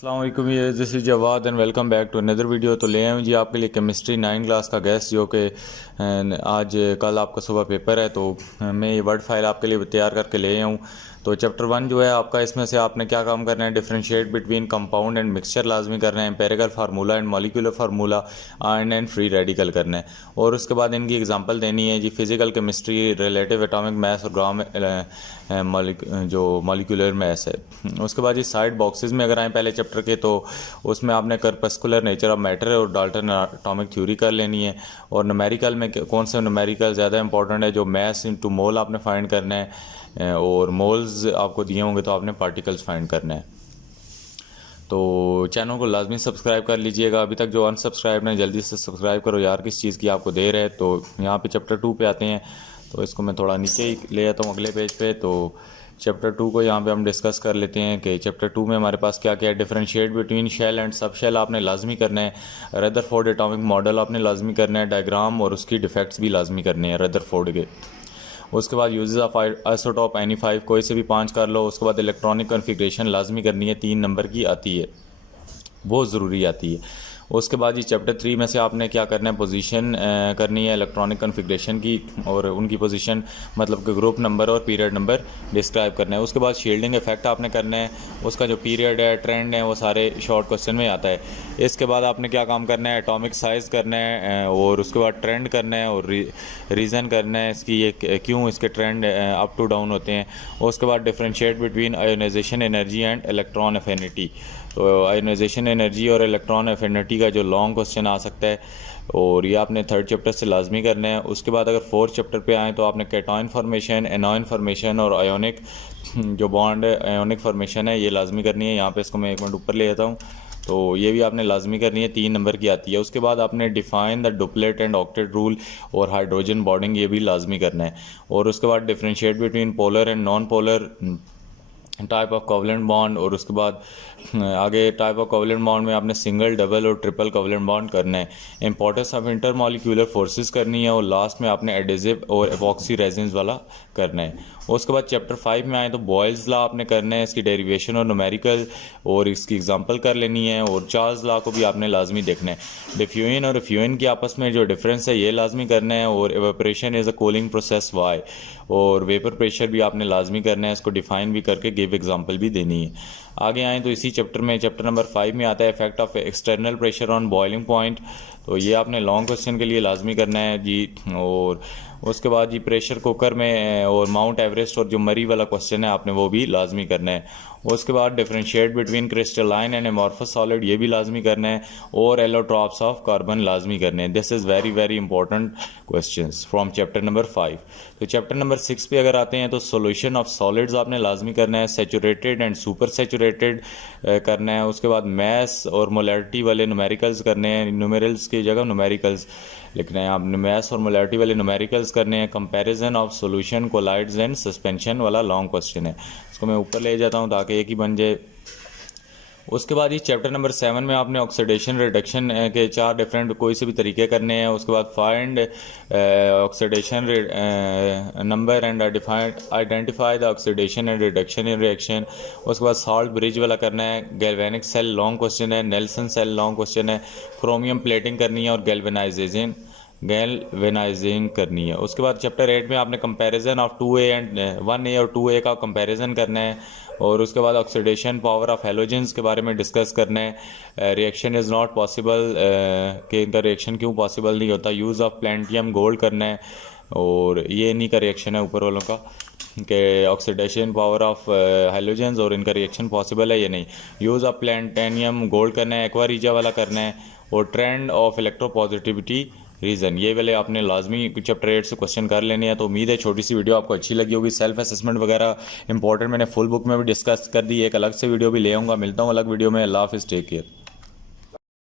अस्सलाम वालेकुम, ये this is Jawad and welcome back to another video. तो ले आए हूँ जी आपके लिए केमिस्ट्री 9 क्लास का गेस्ट, जो कि आज कल आपका सुबह पेपर है, तो मैं ये वर्ड फाइल आपके लिए तैयार करके ले आया हूँ। तो चैप्टर 1 जो है आपका, इसमें से आपने क्या काम करना है, differentiate between compound and mixture लाजमी करना है, empirical formula and molecular formula, ion and free radical करना है, और उसके बाद इनकी एग्जांपल देनी है जी। Physical chemistry, relative atomic mass और ग्राम जो मॉलिक्यूलर मास है। उसके बाद जी साइड बॉक्सेस में अगर आए पहले चैप्टर के, तो उसमें आपने करपस्कुलर नेचर ऑफ मैटर और डाल्टन एटॉमिक थ्योरी कर लेनी है। और न्यूमेरिकल में कौन से न्यूमेरिकल ज़्यादा इंपॉर्टेंट है, जो मास इनटू मोल आपने फाइंड करना है, और मोल्स आपको दिए होंगे तो आपने पार्टिकल्स फाइंड करना है। तो चैनल को लाजमी सब्सक्राइब कर लीजिएगा। अभी तक जो अनसब्सक्राइब है जल्दी से सब्सक्राइब करो यार, किस चीज़ की आपको देर है। तो यहाँ पे चैप्टर 2 पे आते हैं, तो इसको मैं थोड़ा नीचे ही ले आता हूँ अगले पेज पे। तो चैप्टर 2 को यहाँ पे हम डिस्कस कर लेते हैं कि चैप्टर 2 में हमारे पास क्या क्या है। Differentiate between shell and sub shell आपने लाजमी करना है। रदरफोर्ड एटॉमिक मॉडल आपने लाजमी करना है, डायग्राम और उसकी डिफेक्ट्स भी लाजमी करने हैं रदरफोर्ड के। उसके बाद यूजेस ऑफ आइसोटॉप Ni5 कोई से भी 5 कर लो। उसके बाद इलेक्ट्रॉनिक कॉन्फ़िगरेशन लाजमी करनी है, 3 नंबर की आती है, बहुत ज़रूरी आती है। उसके बाद ये चैप्टर 3 में से आपने क्या करना है, पोजीशन करनी है इलेक्ट्रॉनिक कॉन्फ़िगरेशन की, और उनकी पोजीशन मतलब कि ग्रुप नंबर और पीरियड नंबर डिस्क्राइब करना है। उसके बाद शील्डिंग इफेक्ट आपने करना है, उसका जो पीरियड है, ट्रेंड है, वो सारे शॉर्ट क्वेश्चन में आता है। इसके बाद आपने क्या काम करना है, एटॉमिक साइज़ करना है, और उसके बाद ट्रेंड करना है, और रीज़न करना है इसकी ये क्यों इसके ट्रेंड अप टू डाउन होते हैं। उसके बाद differentiate between ionisation energy and electron affinity. तो आयोनाइजेशन एनर्जी और इलेक्ट्रॉन एफिनिटी का जो लॉन्ग क्वेश्चन आ सकता है, और ये आपने 3rd चैप्टर से लाजमी करना है। उसके बाद अगर 4th चैप्टर पे आएँ तो आपने कैटायन फॉर्मेशन, एनॉयन फॉर्मेशन और आयोनिक जो बॉन्ड आयोनिक फॉर्मेशन है ये लाजमी करनी है। यहाँ पे इसको मैं एक मिनट ऊपर ले जाता हूँ, तो ये भी आपने लाजमी करनी है, 3 नंबर की आती है। उसके बाद आपने define the duplet and octet rule और हाइड्रोजन बॉन्डिंग, ये भी लाजमी करना है। और उसके बाद differentiate between polar and non polar type of covalent bond, और उसके बाद आगे टाइप ऑफ कोवलेंट बॉन्ड में आपने सिंगल, डबल और ट्रिपल कोवलेंट बॉन्ड करना है। इंपॉर्टेंस ऑफ इंटरमॉलिक्यूलर फोर्सेस करनी है, और लास्ट में आपने एडेसिव और एपॉक्सी रेजिन्स वाला करना है। उसके बाद चैप्टर 5 में आए तो बॉयल्स लॉ आपने करना है, इसकी डेरिवेशन और न्यूमेरिकल और इसकी एग्जांपल कर लेनी है, और चार्ल्स लॉ को भी आपने लाजमी देखना है। डिफ्यूजन और रिफ्यूजन के आपस में जो डिफरेंस है ये लाजमी करना है, और evaporation is a cooling process why, और वेपर प्रेशर भी आपने लाजमी करना है, इसको डिफाइन भी करके गिव एग्जांपल भी देनी है। आगे आएँ तो इसी चैप्टर में चैप्टर नंबर 5 में आता है effect of external pressure on boiling point. तो ये आपने लॉन्ग क्वेश्चन के लिए लाजमी करना है जी। और उसके बाद जी प्रेशर कुकर में और माउंट एवरेस्ट और जो मरी वाला क्वेश्चन है आपने वो भी लाजमी करना है। उसके बाद differentiate between crystalline and amorphous solid, ये भी लाजमी करना है, और एलोट्रॉप्स ऑफ कार्बन लाजमी करने हैं। This is very very important questions from chapter number 5। तो चैप्टर नंबर 6 पे अगर आते हैं तो सोल्यूशन ऑफ सॉलिड्स आपने लाजमी करना है, सेचुरेटेड एंड सुपर सेचुरेटेड करना है। उसके बाद मैस और मोलैरिटी वाले न्यूमेरिकल्स करने हैं, न्यूमेरल्स की जगह न्यूमेरिकल्स लिखना है आपने, मैस और मोलैरिटी वाले न्यूमेरिकल्स करने हैं। Comparison of solution colloids and suspension वाला लॉन्ग क्वेश्चन है, इसको मैं ऊपर ले जाता हूँ ताकि एक ही बन जाए। उसके बाद ये चैप्टर नंबर 7 में आपने ऑक्सीडेशन रिडक्शन के 4 डिफरेंट कोई से भी तरीके करने हैं। उसके बाद find oxidation number and identify the oxidation and reduction in reaction. उसके बाद सॉल्ट ब्रिज वाला करना है, गैल्वेनिक सेल लॉन्ग क्वेश्चन है, नेल्सन सेल लॉन्ग क्वेश्चन है, क्रोमियम प्लेटिंग करनी है, और गैल्वेनाइजिंग करनी है। उसके बाद चैप्टर 8 में आपने comparison of 2A and 1A और 2A का कंपैरिजन करना है, और उसके बाद ऑक्सीडेशन पावर ऑफ हेलोजेंस के बारे में डिस्कस करना है। रिएक्शन इज़ नॉट पॉसिबल, कि इनका रिएक्शन क्यों पॉसिबल नहीं होता। यूज़ ऑफ प्लेटिनम गोल्ड करना है, और ये इन्हीं का रिएक्शन है ऊपर वालों का, कि ऑक्सीडेशन पावर ऑफ हेलोजेंस और इनका रिएक्शन पॉसिबल है या नहीं। यूज़ ऑफ प्लेटिनम गोल्ड करना है, एक्वारीजा वाला करना है, और ट्रेंड ऑफ इलेक्ट्रोपॉजिटिविटी रीज़न, ये वाले आपने लाजमी चैप्टर 8 से क्वेश्चन कर लेने हैं। तो उम्मीद है छोटी सी वीडियो आपको अच्छी लगी होगी। सेल्फ असेसमेंट वगैरह इंपॉर्टेंट मैंने फुल बुक में भी डिस्कस कर दी, एक अलग से वीडियो भी ले आऊँगा। मिलता हूँ अलग वीडियो में। अल्लाह हाफिज़, टेक केयर।